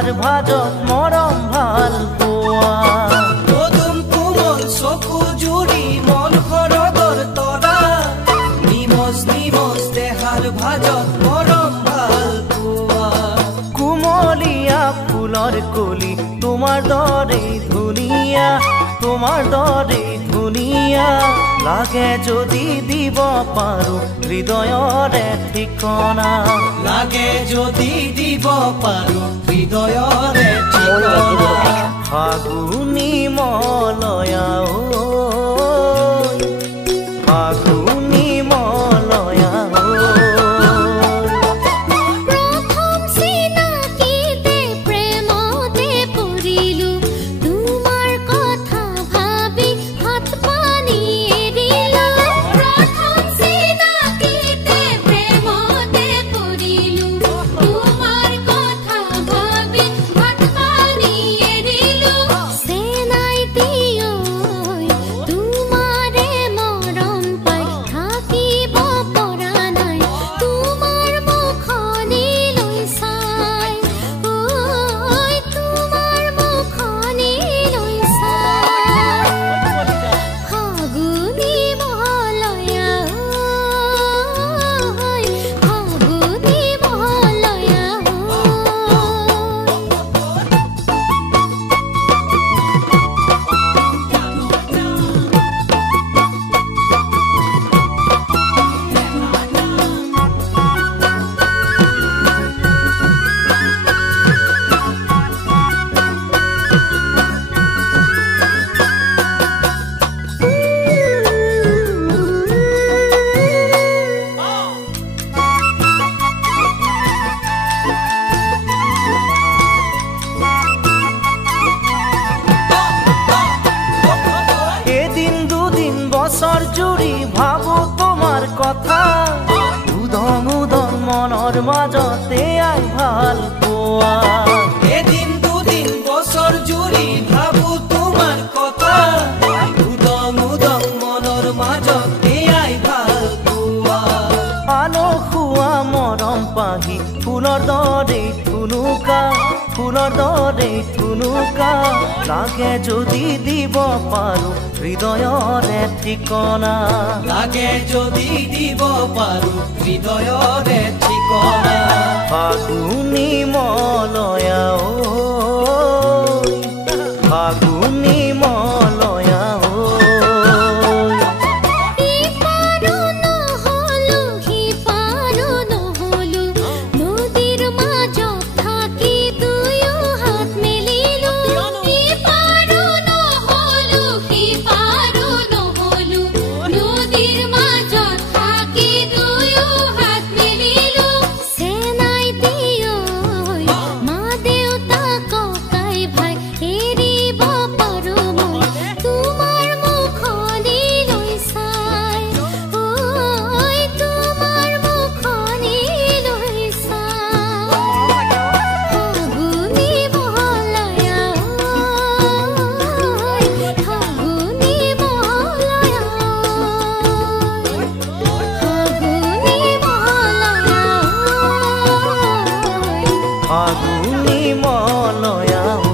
দেহাৰ ভাজত মৰম ভাল পোৱা পদুম কোমল চকু জুৰি মন সৰগৰ তৰা নিমজ নিমজ দেহাৰ ভাজত মৰম ভাল পোৱা কুমলীয়া ফুলৰ কলি তোমাৰ দৰে ধুনীয়া তোমাৰ দৰে ধুনীয়া লাগে যদি দিব পাৰো হৃদয়ৰে ঠিকনা লাগে যদি দিব পাৰো হৃদয়ৰে ঠিকনা ফাগুনী মলয়া ফাগুনী মলয়া বছৰ জুৰি ভাবো তোমাৰ কথা উদং উদং মনৰ মাজতে আই ভাল পোৱা এদিন দুদিন বছৰ জুৰি ভাবো তোমাৰ কথা উদং উদং মনৰ মাজতে আই ভাল পোৱা আলসুৱা মৰম পাহি ফুলৰ দৰে থুনুকা ফুলৰ দৰে থুনুকা লাগে যদি দিব পাৰো হৃদয়ৰে ঠিকনা লাগে যদি দিব পাৰো হৃদয়ৰে ঠিকনা ফাগুনী মলয়া ফাগুনী মলয়া ফাগুনী মলয়া